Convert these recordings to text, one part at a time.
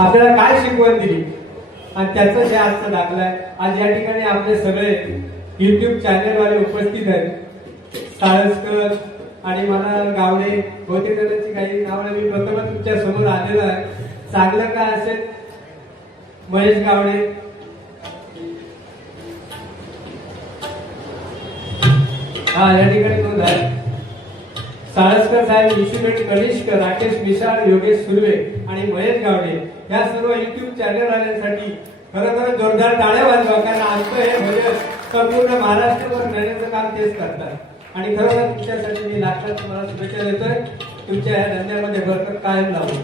आपल्याला काय शिकवण दिली आणि त्याचं जे आजचा दाखला आहे. आज या ठिकाणी आपले सगळे युट्यूब चॅनलवाले उपस्थित आहेत. साळसकर आणि मला गावडे बहुतेक जणांची काही नावं मी प्रथमच तुमच्या समोर आलेलो आहे. चांगलं काय असेल महेश गावडे, हा या ठिकाणी कोण आहे, साळसकर साहेब, विष्णू कनिष्क, राकेश मिसाळ, योगेश सुर्वे आणि महेश गावडे या सर्व युट्यूब चॅनल वाल्यांसाठी खरं जोरदार टाळ्या वाजवा. कारण आमचं हे भजन संपूर्ण महाराष्ट्रभर नेण्याचं काम तेच करतात आणि खरोखर तुमच्यासाठी मी लाखात तुम्हाला शुभेच्छा देतोय. तुमच्या या धंद्यामध्ये बरकत कायम लावू.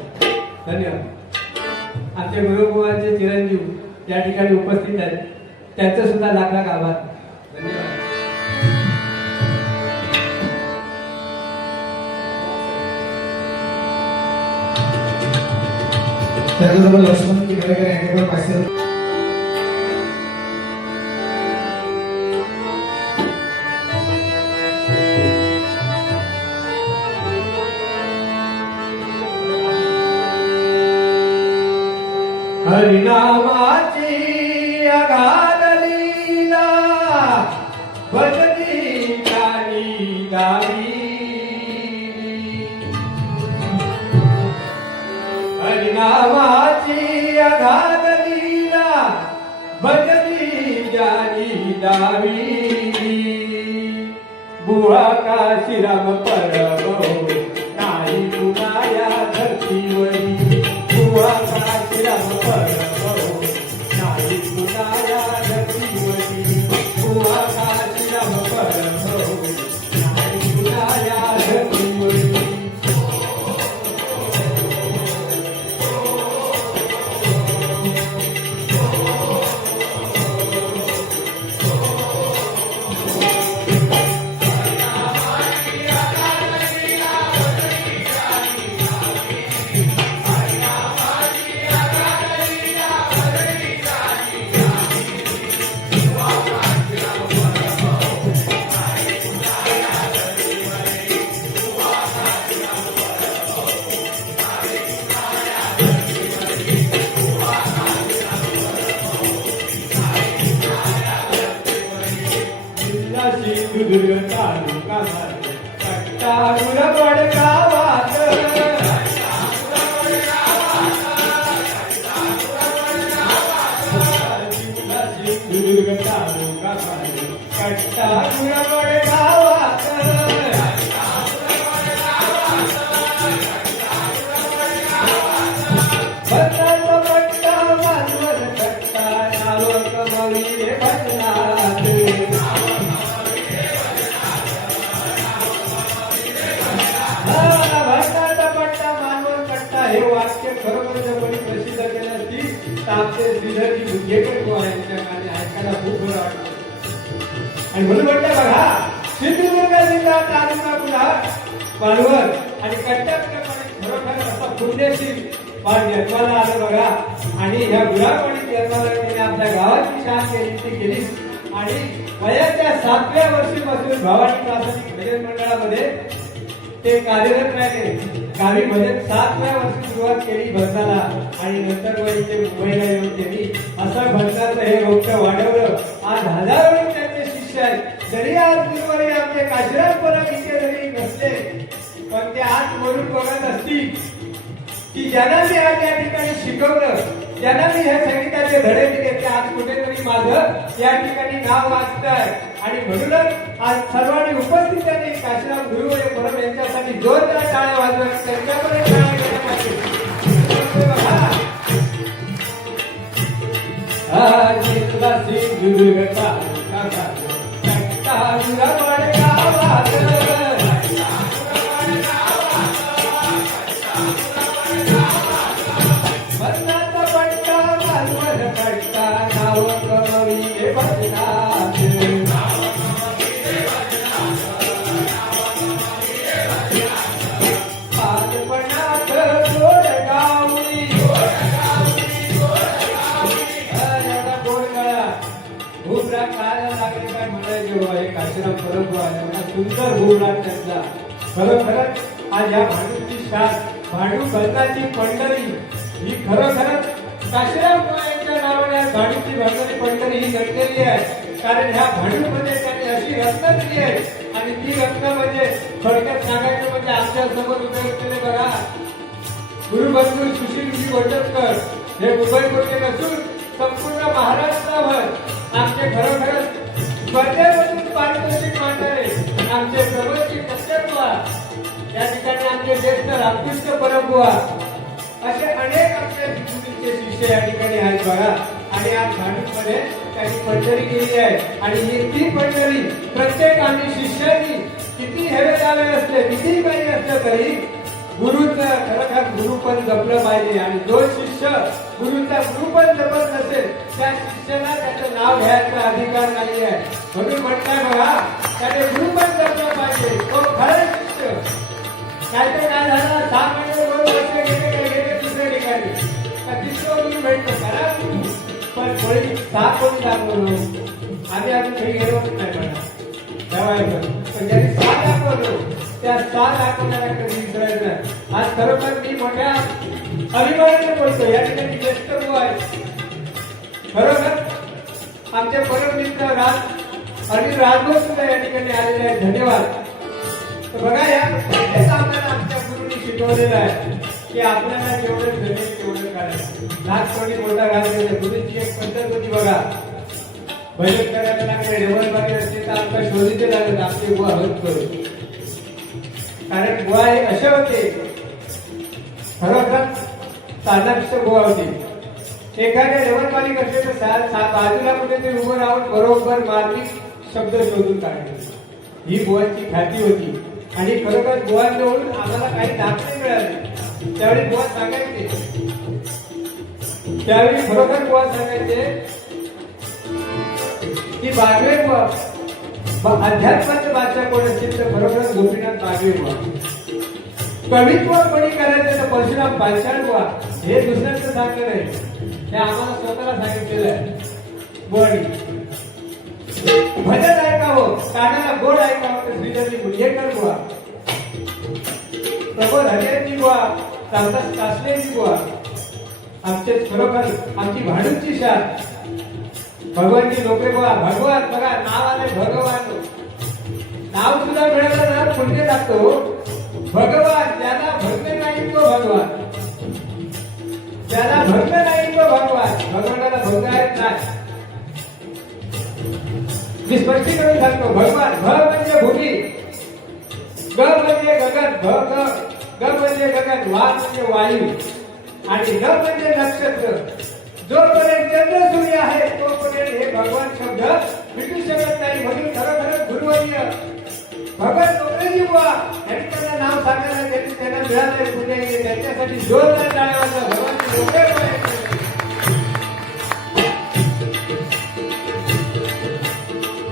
धन्यवाद. आमचे गुरुगोवांचे चिरंजीव या ठिकाणी उपस्थित आहेत, त्यांचं सुद्धा लाख लाख आभार. धन्यवाद. त्याचबरोबर लक्ष्मण किडकर यांच्याकडे पाहिजे. हरिनामाची अगाध लीला भजनी गाणी गावी. हरिनामाची अगाध लीला भजनी गाणी गावी. बुवा काशीराम परमो नाही तुला या धरतीवरी. बुवा काशीराम परमो नाही तुला या धरतीवरी. बुवा काशीराम परमो नाही तुला या धरतीवरी. सिंधुदुर्ग तालुका कट्टाळूर गावात. सिंधुदुर्ग तालुका कट्टाळूर गावात. भजनाचा पट्टा मानवर कट्टा नाव कमावी रे भजनात. हे वाक्य खरोखर कोणी प्रसिद्ध केलं असती तर आमचे श्रीधरजी बुद्धेकर बुवा यांच्या गाणे ऐकायला खूप बरं वाटतं. आणि म्हणून म्हटलं बघा, सिंधुदुर्ग जिल्हा तालुका कुडाळ पालवड आणि कट्ट्याप्रमाणे खरोखर असा पुण्यशील बाळ जन्माला आलं बघा. आणि ह्या गुरापणी जन्माला त्याने आपल्या गावाची शान केली ती केली. आणि वयाच्या 7व्या वर्षीपासून भवानी प्राथमिक भजन मंडळामध्ये ते कार्यरत राहिले. गावी भजन 7व्या वर्षी सुरुवात केली भजनाला आणि नंतर मग इथे मुंबईला येऊन त्यांनी असं भजनाचं हे रोपटं वाढवलं. आज हजारो त्यांचे शिष्य आहेत. जरी आज गुरुवारी आमचे काशीराम परब इथे जरी नसले पण ते आज म्हणून बघत असतील की ज्यांना मी आज या ठिकाणी शिकवलं, ज्यांना मी ह्या संगीताचे धडे दिले ते आज कुठेतरी माझं या ठिकाणी नाव वाचतंय. आणि म्हणूनच आज सर्वांनी उपस्थित त्यांनी काशीराम गुरुवारी परब यांच्यासाठी जोरदार टाळ्या वाजवत त्यांच्याकडे टाळ्या घेण्यात काशीराम परब सुंदर बोलणार त्यांचा. खरोखरच आज या भांडूची शान, भांडू भजनाची मंडळी ही खरोखरच काशीराम बुवा यांच्या नावाने भाडूची भरणारी पंढरी ही घडलेली आहे. कारण ह्या भाडूमध्ये त्यांनी अशी रत्न दिली आहे आणि ती रत्न म्हणजे थोडक्यात सांगायचं म्हणजे आमच्या समोर उभे असलेले बघा गुरुबंधू सुशीलजी वडतकर हे मुंबईमध्ये नसून संपूर्ण महाराष्ट्रावर आमचे खरोखरच स्पर्धेमधून पारितोषिक मानणारे आमचे प्रबलजी कश्यपबुवा, या ठिकाणी आमचे ज्येष्ठ रामकृष्ण परमबुवा, असे अनेक आमचे गुरुजींचे शिष्य या ठिकाणी आहेत बघा. आणि आज भांडूपमध्ये त्यांनी पंढरी केली आहे आणि ही ती पंढरी प्रत्येक आम्ही शिष्यांनी किती हेवे दावे असले किती काही असलं तरी गुरुचं खरोखर गुरुपण जपलं पाहिजे. आणि जो शिष्य गुरुचा गुरुपण जपत नसेल त्या शिष्याला त्याचं नाव घ्यायचा अधिकार नाही आहे. म्हणून म्हणताय बघा त्याने गुरुपण जपलं पाहिजे, तो खरा शिष्य. नाहीतर काय झालं 6 महिने 2 वर्ष गेले दुसऱ्या ठिकाणी का तिसरं गुरु भेटतो खरा गुरु, पण कोणी 6 कोणी दाखवलो आम्ही अजून काही गेलोच नाही म्हणा. पण ज्यांनी 6 दाखवलो त्या 6 दाखवणारा कधी विसरायचं नाही. आज खरोखर मी मोठ्या अभिमानाने बोलतो. या ठिकाणी ज्येष्ठ बुवा आहे खरोखर आमचे परममित्र राज आणि राजभर सुद्धा या ठिकाणी आलेले आहेत. धन्यवाद. तर बघा या हेच आपल्याला आमच्या गुरुनी शिकवलेलं आहे की आपल्याला जेवढं जमेल तेवढं करायचं. नाच कोणी मोठा घालते गुरुची एक पद्धत होती बघा. भजन करायला लागले रेवणबारी असते तर आमच्या शोधीचे लागत आपले बुवा हत करू. कारण बुवा हे असे होते खरोखर साधक्ष बुवा होते. एखाद्या रेवणबारी असते तर बाजूला कुठेतरी उभं राहून बरोबर मार्मिक शब्द शोधून काढले. ही बुवांची ख्याती होती. आणि खरोखर बुवांजवळून आम्हाला काही दाखले मिळाले. त्यावेळी बुवा सांगायचे बुवा सांगायचे की बागवे बुवा अध्यात्माचं भाषा कोण असेल तर खरोखर गोपीनाथ बागवे बुवा. कवित्व कोणी करायचं तर परशुराम पाषाण बुवा. हे दुसऱ्यांचं सांगत नाही, हे आम्हाला स्वतःला सांगितलेलं आहे बुवानी. भजन ऐकावं कानाला गोड ऐकावं तर श्रीधरजी मुंजेकर बुवा, प्रबोध हरिजी बुवा, रामदास कासलेजी बुवा. आमचे खरोखर आमची भाडूची शान भगवानजी लोके बुवा. भगवान बघा नाव आले भगवान, नाव सुद्धा मिळालं ना पुण्य लागतो. भगवान ज्याला भक्त नाही तो भगवान, ज्याला भक्त नाही तो भगवान. भगवानाला भक्त आहेत नाही. मी स्पष्टीकरण सांगतो. भगवान भ म्हणजे भूमी, ग म्हणजे गगन, ग म्हणजे गगन, वा म्हणजे वायू आणि न म्हणजे नक्षत्र. जोपर्यंत चंद्र सूर्य आहे तोपर्यंत हे भगवान शब्द मिटू शकत नाही. म्हणून खरोखर गुरुवर्य भगवान लोकरेजी बुवा यांनी त्यांना नाव सांगायला त्यांना मिळाले पुणे. त्यांच्यासाठी जोरदार टाळ्या वाजवा. भगवान लोके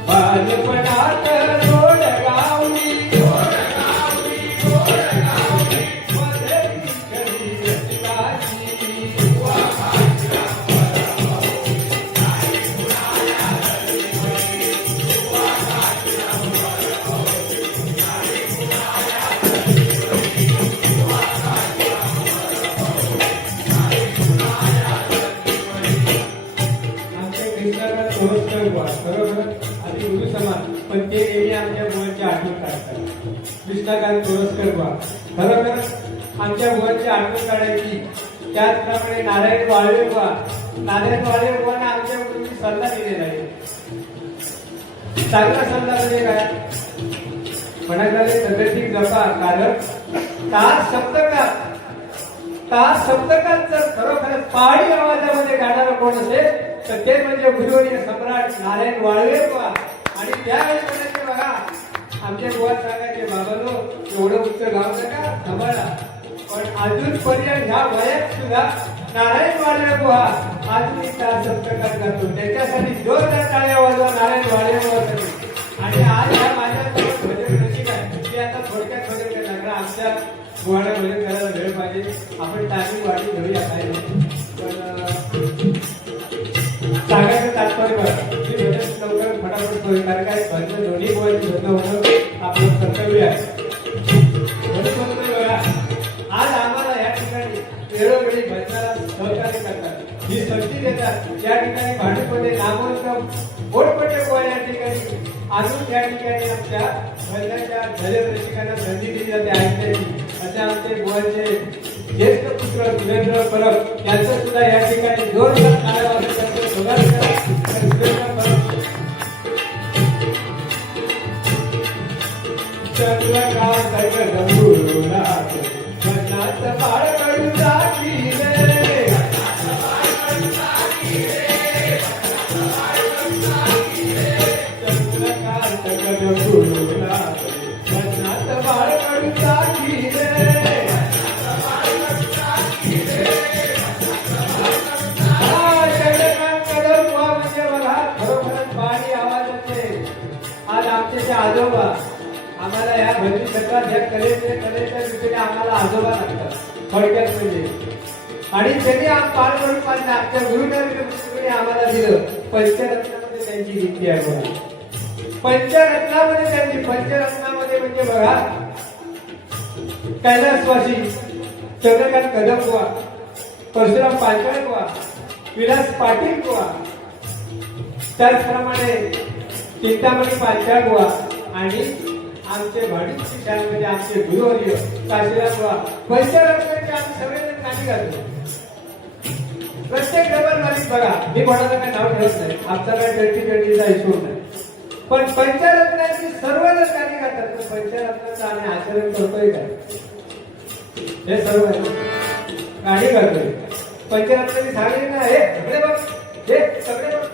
बालपणात गोड गावली बरोबर आधी गुरु समान. पण ते नेहमी आमच्या बुवांची आठवण काढतात. कृष्णाकांत तोरसकर बुवा खरोखर आमच्या बुवांची आठवण काढायची. त्याचप्रमाणे नारायण वाळवे बुवा, नारायण वाळवे बुवांना आमच्या गुरुंनी सल्ला दिलेला आहे. चांगला सल्ला म्हणजे काय म्हणायला तब्येती जपा. कारण तास सप्तकात जर खरोखर पहाडी आवाजामध्ये गाणारा कोण असेल तर ते म्हणजे गुरुवर्य सम्राट नारायण वाळवे बुवा. आणि त्यावेळी म्हणायचे बघा आमच्या बुवा सांगायचे बाबांनो एवढं उच्च गाव नका सांभाळा. पण अजूनपर्यंत ह्या वयात सुद्धा नारायण वाळवे बुवा अजून तास सप्तकात गातो. त्याच्यासाठी जोरदार टाळ्या वाजवा नारायण वाळवे बुवासाठी. आणि आज ह्या माझ्यासोबत भजन रसिक आहे की आता थोडक्यात भजन करणार. आमच्या बुवाला भजन करायला वेळ पाहिजे. आपण टाळी वाढी घेऊया काय पण सांगायचं तात्पर्य की भजन लवकर फटाफट होईल. कारण काय भजन दोन्ही बुवांची भजन होणं आपलं कर्तव्य आहे. म्हणून बघा आज आम्हाला या ठिकाणी वेळोवेळी भजनाला सहकार्य करतात. ही संधी देतात. या ठिकाणी भांडूपणे नामवंत मोठमोठे बुवा या ठिकाणी अजून या ठिकाणी आमच्या भजनाच्या भजन रसिकांना संधी दिली जाते ऐकण्याची. असे आमचे बुवांचे ज्येष्ठ पुत्र सुरेंद्र परब यांचं सुद्धा या ठिकाणी जोरदार टाळ्या त्यांचं स्वागत करा. सुरेंद्र परब चंद्रकांत गंगूला वनात बाळ कडू जाती रे. चंद्रकांत गंगूला वनात बाळ कडू जाती रे. चंद्रकांत कदम बुवा म्हणजे बघा खरोखरच बाणी आवाजाचे आज आमचे जे आजोबा आम्हाला या भजनी क्षेत्रात या कलेच्या दृष्टीने आम्हाला आजोबा लागतात थोडक्यात म्हणजे. आणि त्यांनी पार करून पाहिजे आमच्या गुरुदेवांनी आम्हाला दिलं. पंचरत्नामध्ये त्यांची गीती आहे बघा. पंचरत्नामध्ये म्हणजे बघा कैलासवासी चंद्रकांत कदम बुवा, परशुराम पाचळ बुवा, विलास पाटील बुवा, त्याचप्रमाणे चिंतामणी पाचाळ बुवा आणि आमचे भाडीचे शिक्षण म्हणजे आमचे गुरुवर्य काशीराम बुवा. पंचरत्नाचे आम्ही सगळेजण गाणी गातो. प्रत्येक डबल मालिक बघा मी कोणाला काय नाव ठेवत नाही. आमचा काय 2020चा हिशोब नाही. पण पंचरत्नाची सर्वजण गाणी गातात. पंचरत्नाचं आम्ही आचरण करतोय काय हे सर्व गाणी गातोय. पंचरत्नाने सांगितले ना हे सगळे बघ हे सगळे बघ.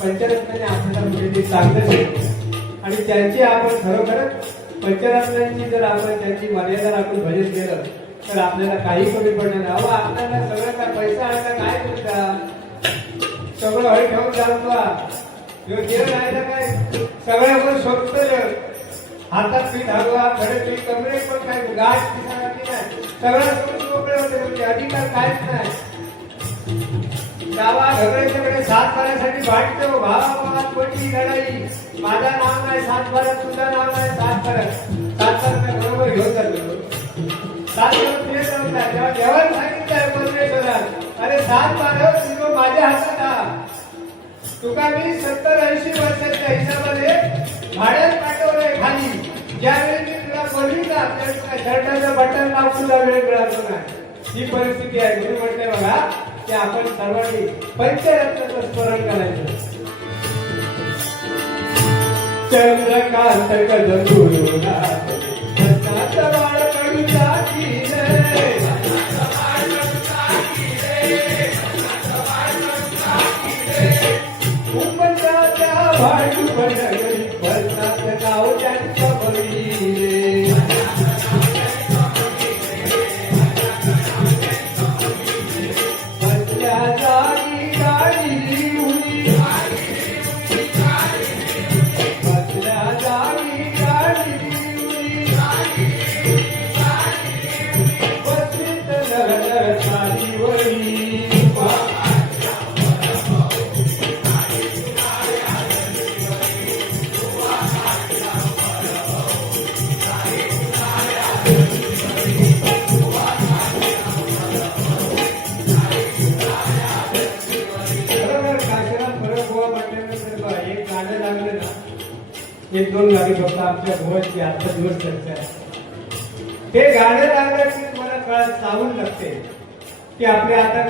पंचरत्नाने आपल्याला मुली सांगत आणि त्यांची आपण खरोखरच पंचरत्नांची जर आपण त्यांची मर्यादा राखून भजन केलं तर आपल्याला काही कमी पडणार नाही. अहो आपल्याला सगळं काय पैसा आहे का काय करता सगळं हळी ठेवून चालू जेवण आहे ना काय सगळं आपण शोधतो. हातात पीठ हलवा खडे पीठ कमरे पण काय गाठ पिसाळी नाही. सगळं सोडून मोकळे होते म्हणजे अधिकार काहीच नाही. गावा घगड्याच्याकडे सात बारासाठी भाटतो भावाभावात कोटी लढाई. माझा नाव नाही सात बारात, तुझं नाव नाही सात बारात बरोबर घेऊन जातो. सात बारात तेव्हा जेवण सांगितलंय परमेश्वरात अरे सात बारा तुझं माझ्या हातात हा. तुका मी 70-80 वर्षाच्या हिशोबाने भाड्यात पाठवलंय खाली. ज्यावेळी मी तुला बोलविला तुला शर्टाचं बटन लावून तुला वेळ मिळालो नाही. ही परिस्थिती आहे. म्हणून म्हटलंय बघा की आपण सर्वांनी पंचरत्नाचं स्मरण करायचं. चंद्रकांत गंगूला वनात बाळ कडू जाती रे. उपचाच्या भाडू बनगरी वनात गाव त्यांचा बळी रे. बसल्या जागी गाडी उडी बसल्या जागी गाडी उडी बसीत लहर सारी वळी. एक दोन गाणी फक्त आमच्या भोवाची आजचा दिवस चर्चा आहे. ते गाणं लागलं की तुम्हाला कळत सावून लागते की आपले आता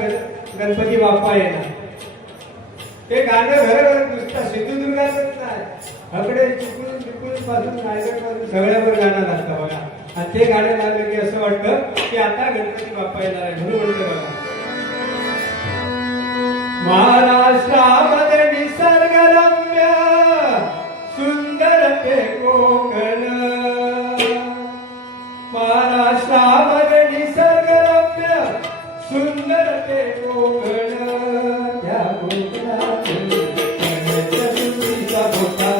गणपती बाप्पा येणार. ते गाणं घर नुसतं सिंधुदुर्गातच नाही हकडे चिपळूण पासून रायगड पासून सगळ्यावर गाणं लागतं बघा. आणि ते गाणं लागलं की असं वाटतं की आता गणपती बाप्पा येणार आहे. म्हणून म्हणतो बघा महाराष्ट्रामध्ये निसर्गरम्य सुंदर ते कोकण. महाराष्ट्रामध्ये निसर्गरम्य सुंदर ते कोकण. त्या कोकणात सुंदरीचा भोकाळ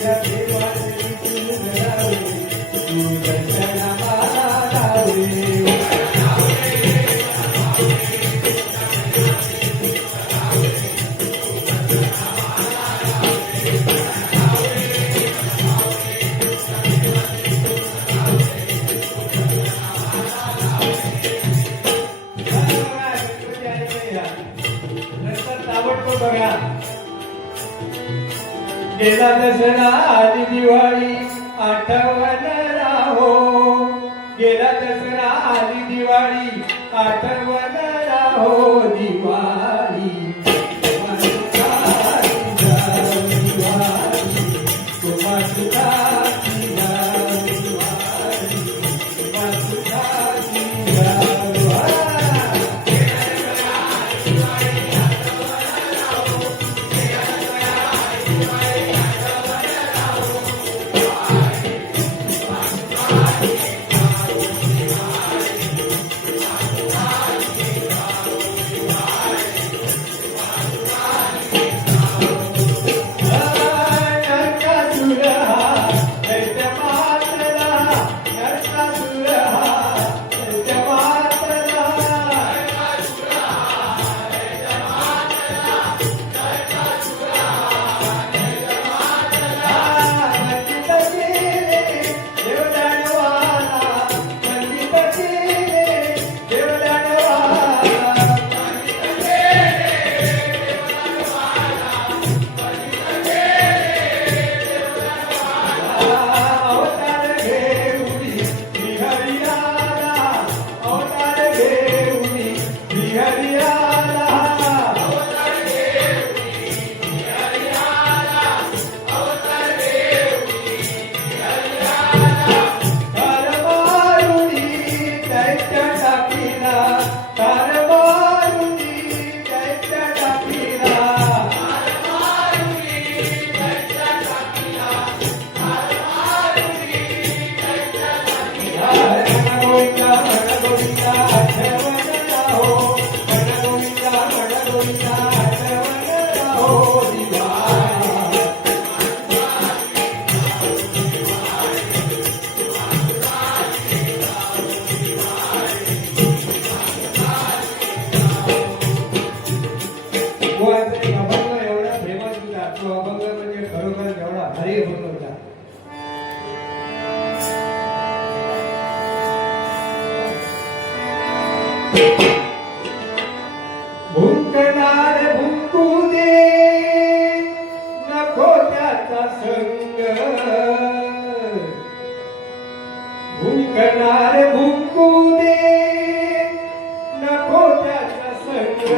तुझ्या देवाची तू घडावे, तू दर्शनाला लावे. गणपती आले या. नंतर ताबडतोब बघा, गेला दसरा आली दिवाळी आठवण राहो, गेला दसरा आली दिवाळी आठवण राहो. दिवाळी अभंग एवढा फेमस होता, तो अभंग म्हणजे खरोखर एवढा भारी अभंग होता. भुंकणार भुंकू दे नको त्याचा संग, भुंकणार भुंकू दे नको त्याचा संग.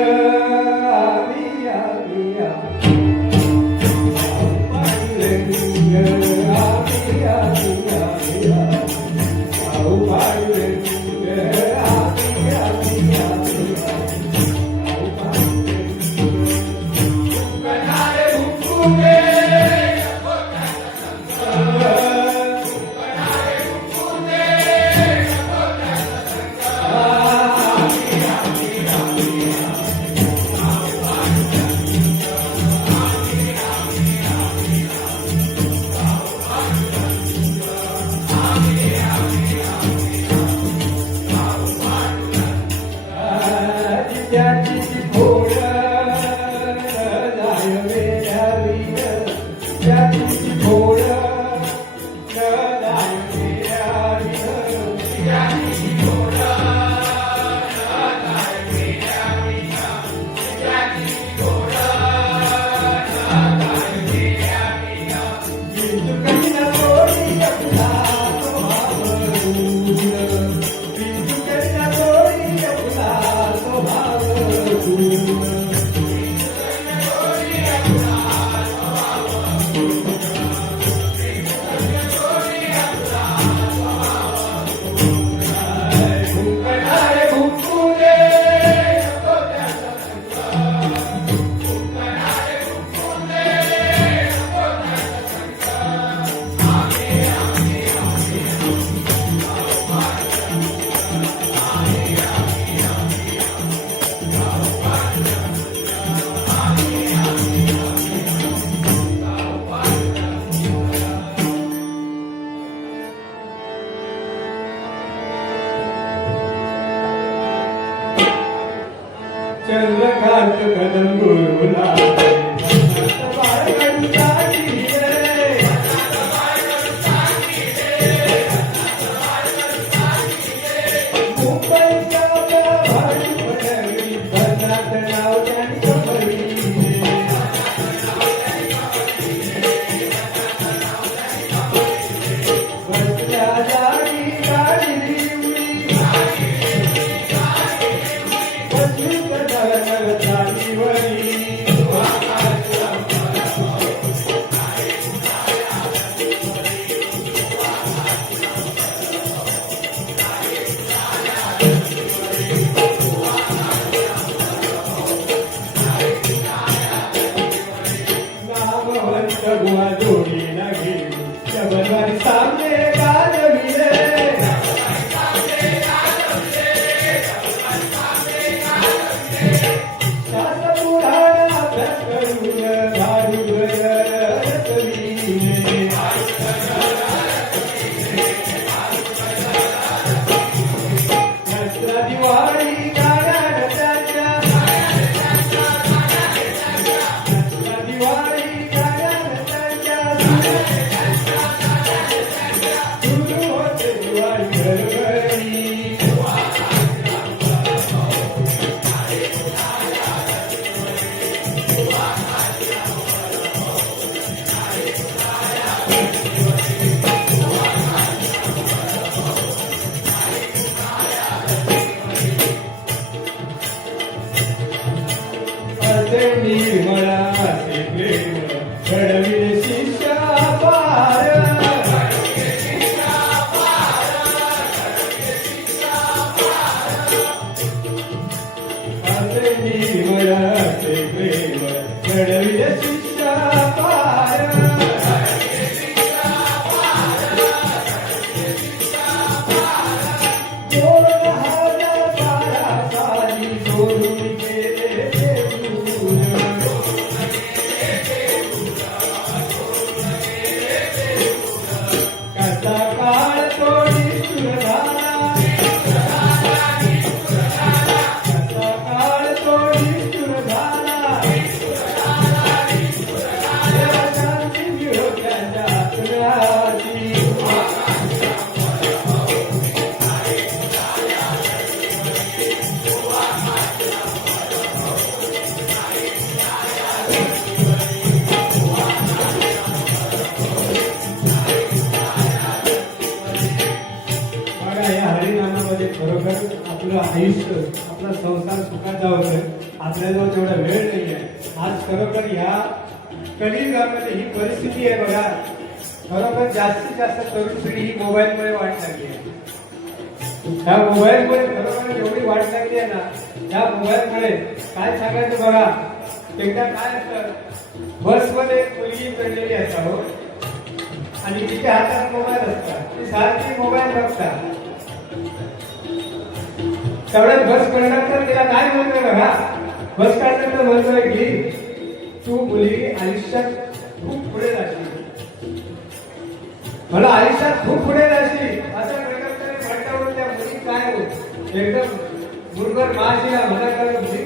दसरा दिवाळी गाण्या रचाच्या दसरा दिवाळी गाण्या रचाच्या सुरू होते दिवाळी घरोघरी असे निर्मळा असे प्रेम घडविले शिष्या पार असे निर्मळा असे प्रेम घडविले शिष्या पार दोन हजार बारा साली सोडून गेले ते दूर. कसा काळ तोडी सुरधारा कसा काळ तोडी सुरधारा देवा शांती मिळो त्याच्या आत्म्याची. बघा या हरिनामामध्ये खरोखर आपलं आयुष्य आपला संसार सुखात जावं आपल्याजवळ तेवढा वेळ नाही आहे. आज खरोखर ह्या कलियुगामध्ये ही परिस्थिती आहे बघा. खरोखर जास्तीत जास्त तरुण पिढी ही मोबाईलमुळे वाट लागली आहे. ह्या मोबाईलमुळे खरोखर एवढी वाट लागली आहे ना. ह्या मोबाईलमुळे काय सांगायचं बघा. एकदा काय असतं बसमध्ये एक मुलगी चढलेली असावं आणि तिच्या हातात मोबाईल असतात. ती सारखी मोबाईल बघतात. तेवढ्यात बस कंडक्टर तिला काय म्हणतोय बघा. बस कंडक्टर म्हणतोय की तू मुलगी आयुष्यात खूप पुढे जाशील. मला आयुष्यात खूप पुढे जाशील असं कंडक्टर म्हटल्यावर त्या मुली काय होत एकदम मुरगर माशिला म्हणा कर मुली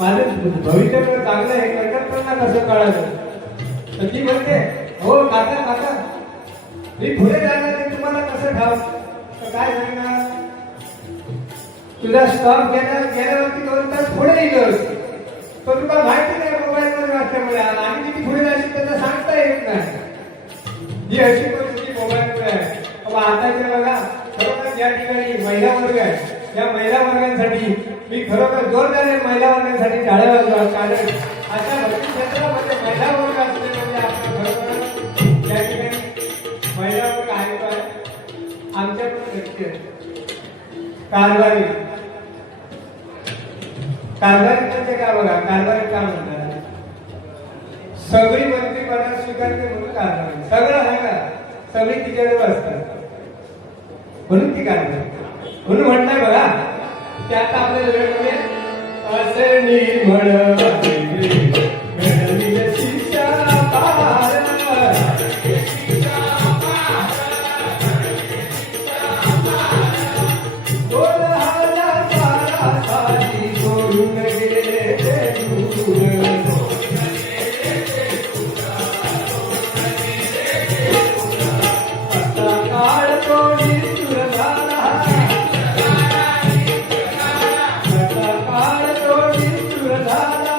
माझं भविष्य चांगलं आहे कंडक्टरला कसं कळालं. तर ती म्हणते हो काका काका मी पुढे जाणार ते तुम्हाला कसं ठाव. तर काय सांगणार तुझा स्टॉप गेल्यावरती 2 तास पुढे येईल. पण तुला माहिती नाही मोबाईलमध्ये वाचल्यामुळे आणि किती पुढे जायची त्याला सांगता येत नाही. ही अशी परिस्थिती मोबाईलमुळे आहे. आताच्या बघा खरोखर या ठिकाणी महिला वर्ग आहे. या महिला वर्गांसाठी मी खरोखर जोरदार महिला वर्गांसाठी टाळ्या वाजवा. कारण अशा भक्ती क्षेत्रामध्ये महिला वर्ग असणे म्हणजे आपण खरोखर या ठिकाणी महिला वर्ग आहे काय आमच्याकडून व्यक्ती आहे. कारभारी कारभारी म्हणजे काय बघा. कारभारी का म्हणतात सगळी मंत्री पदात स्वीकारते म्हणून कारभारी. सगळं आहे का सगळी तिच्याजवळ असतात म्हणून ती कारभारी. म्हणून म्हणताय बघा की आता आपल्या वेळेमध्ये असे निर्मळ घडविले शिष्या पार दोन हजार बारा साली सोडून गेले ते दूर. कसा काळ तोडी सुरधारा कसा काळ तोडी सुरधारा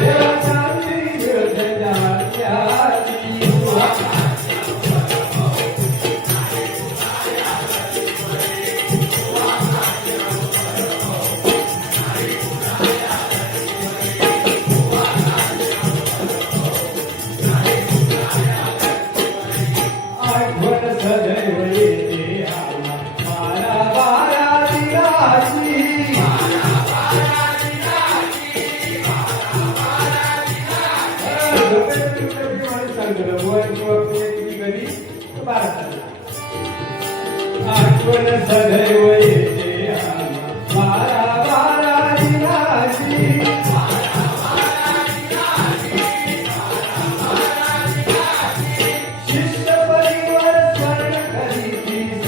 देवा शांती मिळो त्याच्या आत्म्याची. आठवण सदैव येते आम्हा बारा बारा दिनाची. आठवण सदैव येते आम्हा बारा बारा दिनाची.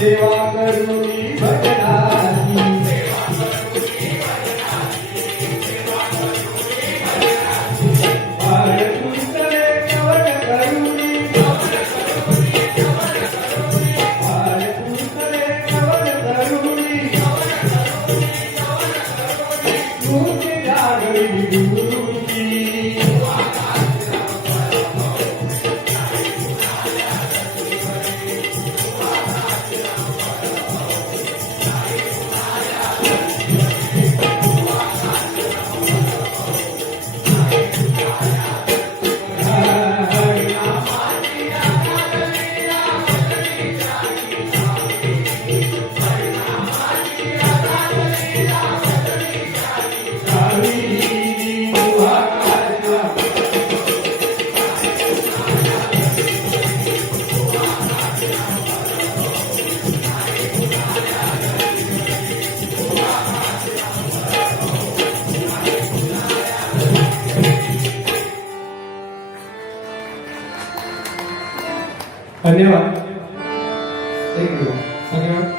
सेवा करुणी भजनाची भारतुंतरे कवच करुणी भारतुंतरे कवच करुणी तुझी जागरी गुरुची धन्यवाद एक मिनिट. धन्यवाद